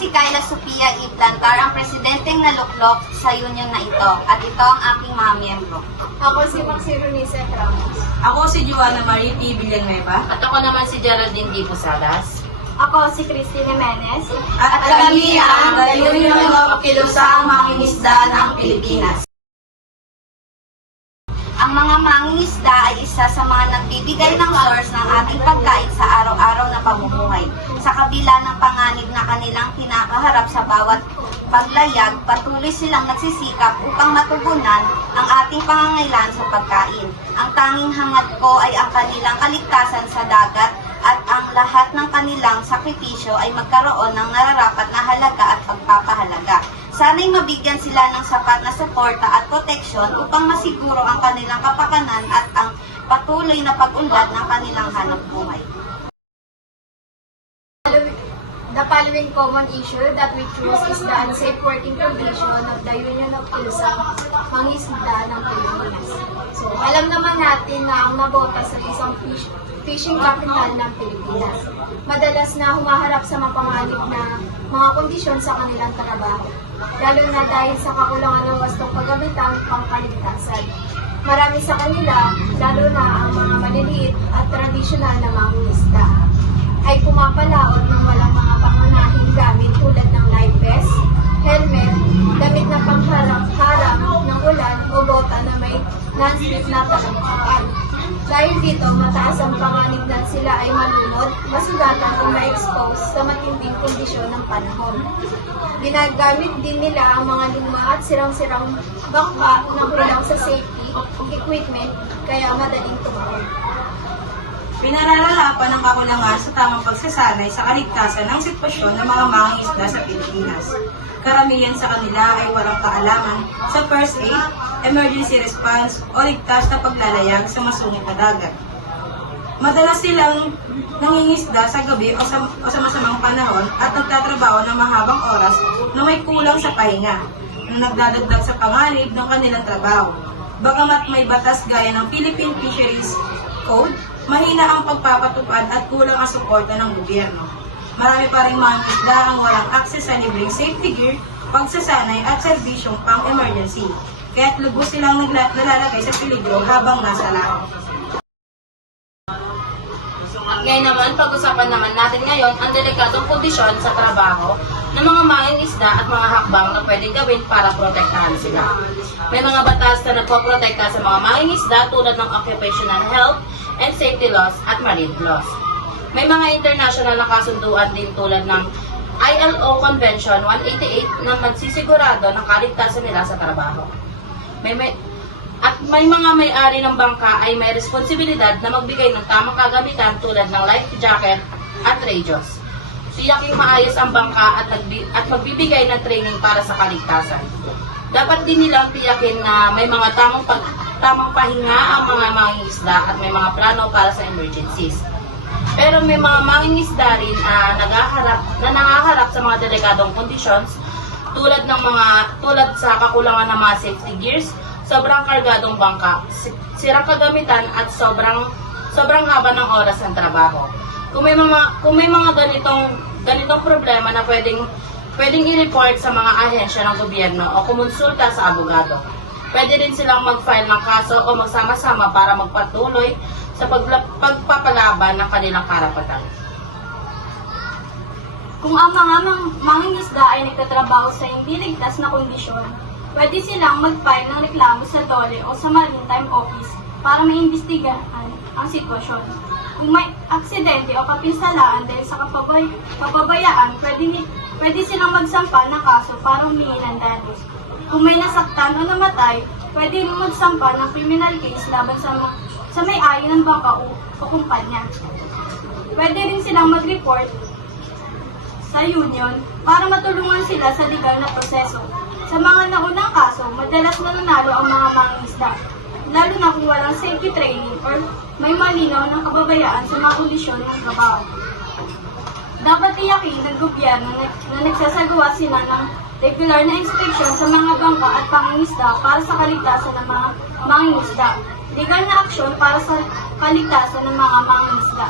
si Kayla Sofia Iblantar, ang presidenteng naluklok sa union na ito, at ito ang aking mga miyembro. Ako si Maxine Ronice Ramos. Ako si Joanna Marie P. Villanueva. At ako naman si Geraldine D. Posadas. Ako si Christine Jimenez. At kami ang The Union of Kilusaang Mangingisda ng Pilipinas. Ang mga mangingisda ay isa sa mga nagbibigay ng source ng ating pagkain sa araw-araw na pamumuhay. Sa kabila ng panganib na kanilang kinakaharap sa bawat paglayag, patuloy silang nagsisikap upang matugunan ang ating pangangailangan sa pagkain. Ang tanging hangad ko ay ang kanilang kaligtasan sa dagat at ang lahat ng kanilang sakripisyo ay magkaroon ng nararapat na halaga at pagpapahalaga. Sana'y mabigyan sila ng sapat na suporta at proteksyon upang masiguro ang kanilang kapakanan at ang patuloy na pag-unlad ng kanilang hanap buhay. The following common issue that we choose is the unsafe working condition of the Union of Kilusaang Mangingisda ng Pilipinas. So, alam naman natin na ang nabota sa isang fishing capital ng Pilipinas. Madalas na humaharap sa mapanganib na mga kondisyon sa kanilang trabaho, lalo na dahil sa kakulangan ng wastong kagamitan pangkaligtasan. Marami sa kanila, lalo na ang mga maliliit at tradisyonal na mangingisda, ay pumapalaot ng walang mga pangunahing gamit tulad ng life vest, helmet, damit na pangharap ng ulan o bota na may non-slip na talampakan. Dahil dito, mataas ang panganib na sila ay malunod, masugatan o ma-expose sa matinding kondisyon ng panahon. Ginagamit din nila ang mga luma at sirang-sirang bangka na kulang sa safety equipment, kaya madaling tumawid. Pinararalapan ng kakulangan sa tamang pagsasanay sa kaligtasan ng sitwasyon ng mga mangingisda sa Pilipinas. Karamihan sa kanila ay walang kaalaman sa first aid, emergency response o ligtas na paglalayag sa masungit na dagat. Madalas silang nangingisda sa gabi o sa masamang panahon at nagtatrabaho ng mahabang oras na may kulang sa pahinga, na nagdadagdag sa panganib ng kanilang trabaho. Bagamat may batas gaya ng Philippine Fisheries Code, mahina ang pagpapatupad at kulang ang suporta ng gobyerno. Marami pa rin mga isda ang walang access sa libreng safety gear, pagsasanay at serbisyong pang-emergency, kaya't lubos silang nalalagay sa peligro habang nasa laot. Ngayon naman, pag-usapan naman natin ngayon ang delikadong kondisyon sa trabaho ng mga mangingisda at mga hakbang na pwedeng gawin para protektahan sila. May mga batas na nagpoprotekta sa mga mangingisda tulad ng occupational health and safety laws at marine laws. May mga international na kasunduan din tulad ng ILO Convention 188 na nagsisigurado ng kaligtasan nila sa trabaho. May mga may-ari ng bangka ay may responsibilidad na magbigay ng tamang kagamitan tulad ng life jacket at radios. Tiyaking maayos ang bangka at magbibigay ng training para sa kaligtasan. Dapat din nilang tiyakin na may mga tamang pahinga ang mga mangingisda at may mga plano para sa emergencies. Pero may mga mangingisda rin na nangaharap sa mga delikadong conditions tulad sa kakulangan ng mga safety gears, sobrang kargadong bangka, sirang kagamitan at sobrang haba ng oras ng trabaho. Kung may mga ganitong problema na pwedeng i-report sa mga ahensya ng gobyerno o kumonsulta sa abogado. Pwede rin silang mag-file ng kaso o magsama-sama para magpatuloy sa pagpapalaban ng kanilang karapatan. Kung ang mga mangingisda ay nagtatrabaho sa hindi ligtas na kondisyon, pwede silang mag-file ng reklamo sa DOLE o sa Maritime Office para maimbestigahan ang sitwasyon. Kung may aksidente o kapisalaan dahil sa kapabayaan, pwede silang magsampa ng kaso para humingi ng danos. Kung may nasaktan o namatay, pwede rin magsampa ng criminal case laban sa may-ari ng bangka o kumpanya. Pwede rin silang mag-report sa union para matulungan sila sa legal na proseso. Sa mga naunang kaso, madalas nananalo ang mga mangingisda, lalo na kung walang safety training or may malinaw ng kababayaan sa mga kondisyon ng trabaho. Dapat tiyakin ng gobyerno na nagsasagawa sila ng regular na inspeksyon sa mga bangka at pangingisda para sa kaligtasan ng mga mangingisda. Legal na aksyon para sa kaligtasan ng mga mangingisda.